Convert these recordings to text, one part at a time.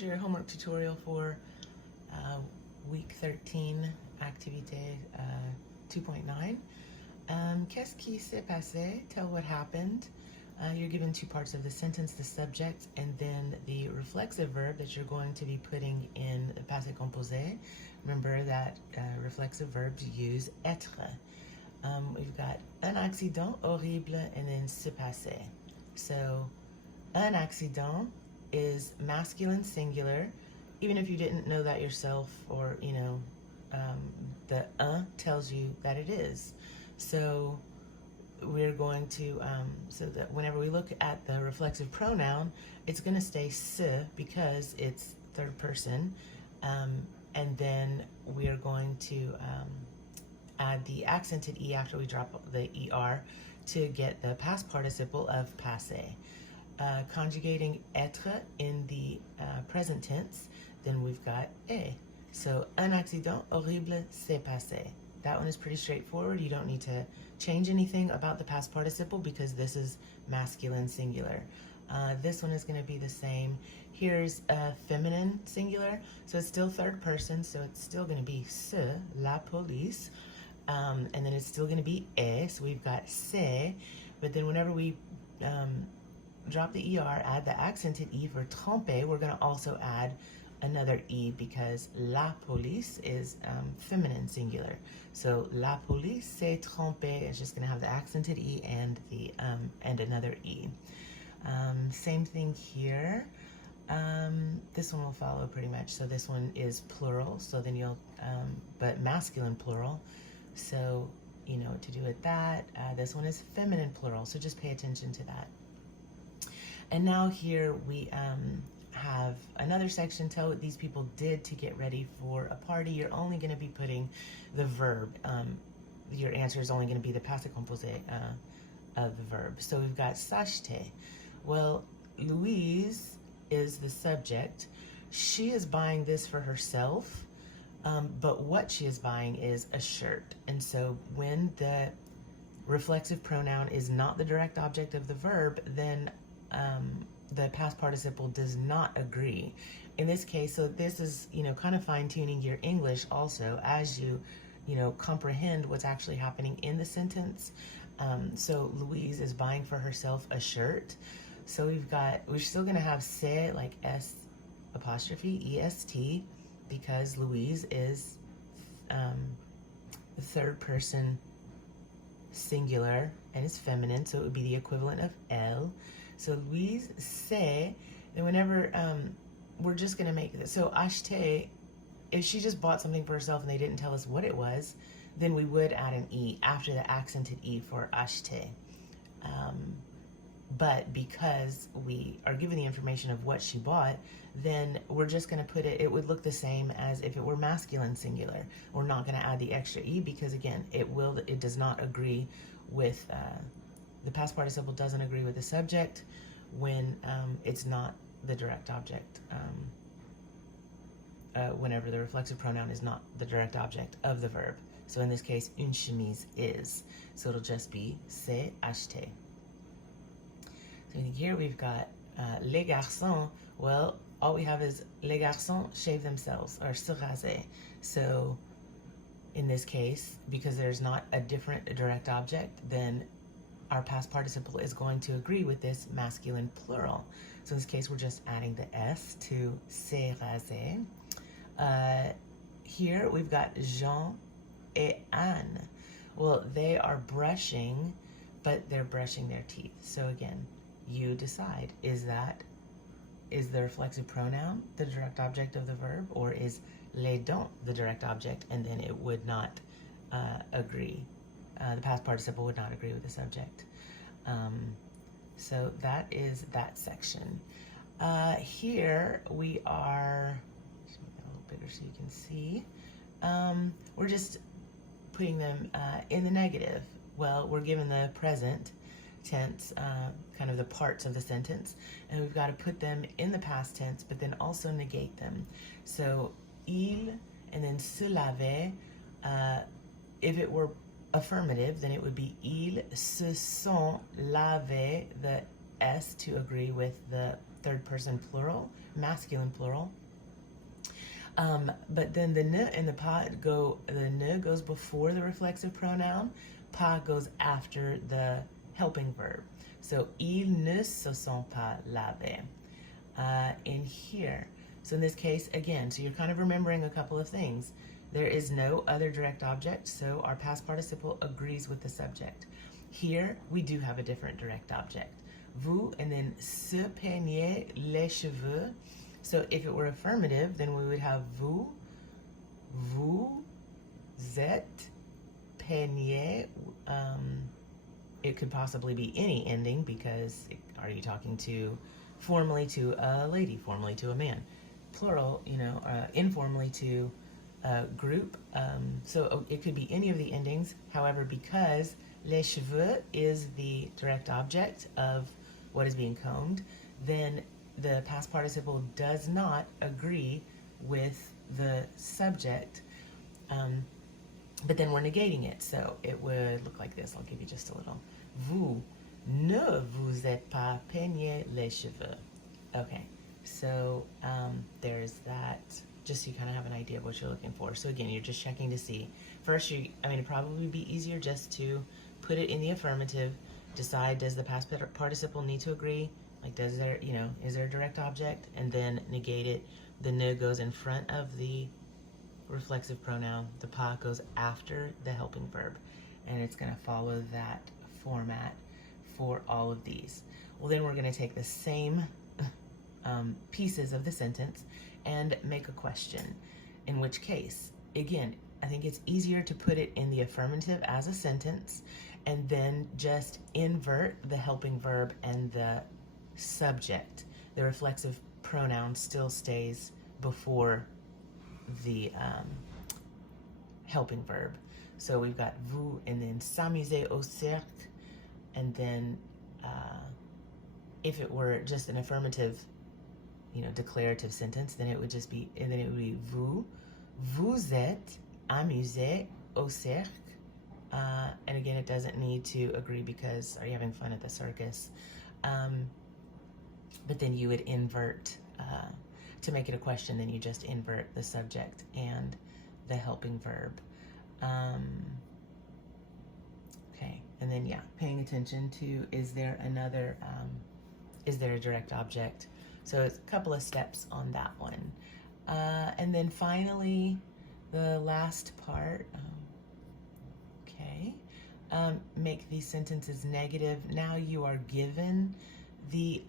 here's your homework tutorial for week 13, activité 2.9. Qu'est-ce qui s'est passé? Tell what happened. You're given two parts of the sentence, the subject and then the reflexive verb that you're going to be putting in the passé composé. Remember that reflexive verbs use être. We've got un accident horrible and then se passer. So un accident is masculine singular, even if you didn't know that yourself, or the tells you that it is. So we're going to, so that whenever we look at the reflexive pronoun, it's going to stay se because it's third person, and then we're going to add the accented e after we drop the er to get the past participle of passé. Conjugating être in the present tense, then we've got est. So un accident horrible s'est passé. That one is pretty straightforward. You don't need to change anything about the past participle because this is masculine singular. This one is going to be the same. Here's a feminine singular, so it's still third person, so it's still going to be se, la police, and then it's still going to be est, so we've got se, but then whenever we drop the er, add the accented e for tromper, we're going to also add another e because la police is feminine singular. So la police s'est trompée is just going to have the accented e and the and another e. Same thing here. This one will follow pretty much. So this one is plural. So then you'll but masculine plural. So you know what to do with that. This one is feminine plural. So just pay attention to that. And now here we have another section. Tell what these people did to get ready for a party. You're only going to be putting the verb. Your answer is only going to be the passé composé of the verb. So we've got s'acheter. Well, Louise is the subject. She is buying this for herself, but what she is buying is a shirt. And so when the reflexive pronoun is not the direct object of the verb, then the past participle does not agree. In this case, so this is, kind of fine-tuning your English also as you, comprehend what's actually happening in the sentence. So Louise is buying for herself a shirt. So we're still gonna have se, like S apostrophe EST, because Louise is the third person singular and it's feminine, so it would be the equivalent of elle. So Louise say, and whenever we're just gonna make it, so acheter, if she just bought something for herself and they didn't tell us what it was, then we would add an e after the accented e for acheter. But because we are given the information of what she bought, then we're just gonna put it would look the same as if it were masculine singular. We're not gonna add the extra e because again, it does not agree with, the past participle doesn't agree with the subject when it's not the direct object, whenever the reflexive pronoun is not the direct object of the verb. So in this case, une chemise is. So it'll just be c'est acheter. So here we've got les garçons. Well, all we have is les garçons shave themselves, or se raser. So in this case, because there's not a different direct object, then our past participle is going to agree with this masculine plural. So in this case, we're just adding the S to se raser. Here we've got Jean et Anne. Well, they are brushing, but they're brushing their teeth. So again, you decide, is the reflexive pronoun the direct object of the verb, or is les dents the direct object, and then it would not agree. The past participle would not agree with the subject. So that is that section. Here we are, just make that a little bigger so you can see. We're just putting them in the negative. Well, we're given the present tense, kind of the parts of the sentence, and we've got to put them in the past tense, but then also negate them. So il and then se laver, if it were affirmative, then it would be ils se sont lavés, the S to agree with the third person plural, masculine plural. But then the ne and the pas the ne goes before the reflexive pronoun, pas goes after the helping verb. So, ils ne se sont pas lavés. In here, so in this case, again, so you're kind of remembering a couple of things. There is no other direct object, so our past participle agrees with the subject. Here, we do have a different direct object. Vous, and then se peignez les cheveux. So if it were affirmative, then we would have vous êtes peignez. It could possibly be any ending because are you talking to formally to a lady, formally to a man, plural, informally to a group. So it could be any of the endings. However, because les cheveux is the direct object of what is being combed, then the past participle does not agree with the subject, but then we're negating it. So it would look like this. I'll give you just a little. Vous ne vous êtes pas peigné les cheveux. Okay, so there's that, just so you kind of have an idea of what you're looking for. So again, you're just checking to see. First, it'd probably be easier just to put it in the affirmative, decide does the past participle need to agree, like is there a direct object, and then negate it. The ne goes in front of the reflexive pronoun, the pas goes after the helping verb, and it's going to follow that format for all of these. Well, then we're going to take the same pieces of the sentence and make a question, in which case, again, I think it's easier to put it in the affirmative as a sentence and then just invert the helping verb and the subject. The reflexive pronoun still stays before the helping verb. So we've got vous and then s'amuser au cercle, and then if it were just an affirmative, declarative sentence, then it would just be, and then it would be vous êtes amusé au cercle. And again, it doesn't need to agree because are you having fun at the circus? But then you would invert, to make it a question, then you just invert the subject and the helping verb. Okay, and then paying attention to, is there a direct object? So it's a couple of steps on that one. And then finally, the last part, make these sentences negative. Now you are given the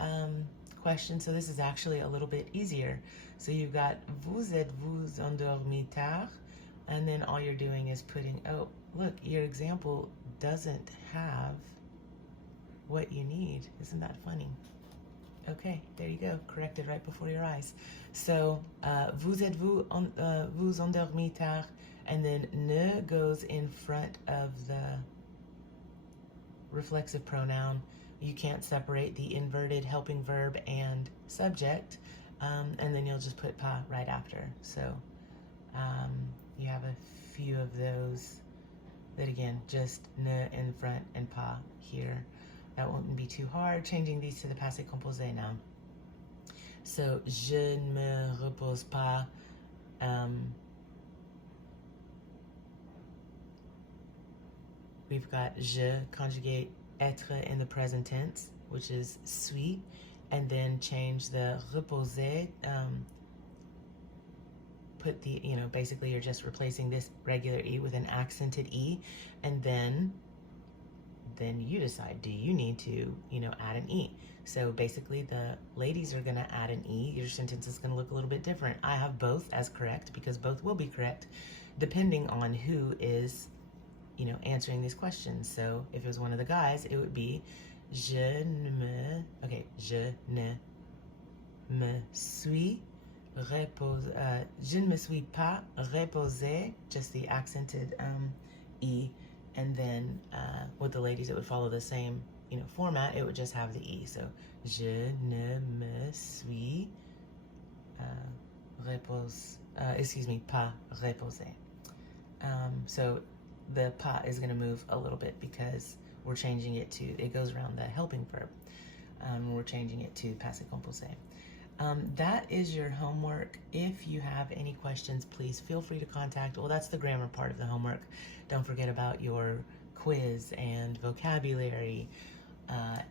question, so this is actually a little bit easier. So you've got vous êtes-vous endormi tard, and then all you're doing is putting, oh, look, your example doesn't have what you need. Isn't that funny? Okay, there you go, corrected right before your eyes. So, vous êtes-vous vous endormi tard, and then ne goes in front of the reflexive pronoun. You can't separate the inverted helping verb and subject, and then you'll just put pas right after. So you have a few of those that, again, just ne in front and pas here. That won't be too hard. Changing these to the passé composé now. So, je ne me repose pas. We've got je conjugate être in the present tense, which is suis, and then change the reposer. Put the, basically you're just replacing this regular E with an accented E, and then you decide, do you need to, add an E? So basically the ladies are gonna add an E. Your sentence is gonna look a little bit different. I have both as correct because both will be correct depending on who is, answering these questions. So if it was one of the guys, it would be je ne me suis je ne me suis pas reposé, just the accented E, and then with the ladies it would follow the same format. It would just have the E. So je ne me suis pas reposé. So the pas is going to move a little bit because we're changing it to, it goes around the helping verb. We're changing it to passé composé. That is your homework. If you have any questions, please feel free to contact. Well, that's the grammar part of the homework. Don't forget about your quiz and vocabulary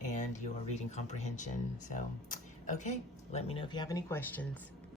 and your reading comprehension. So, okay, let me know if you have any questions.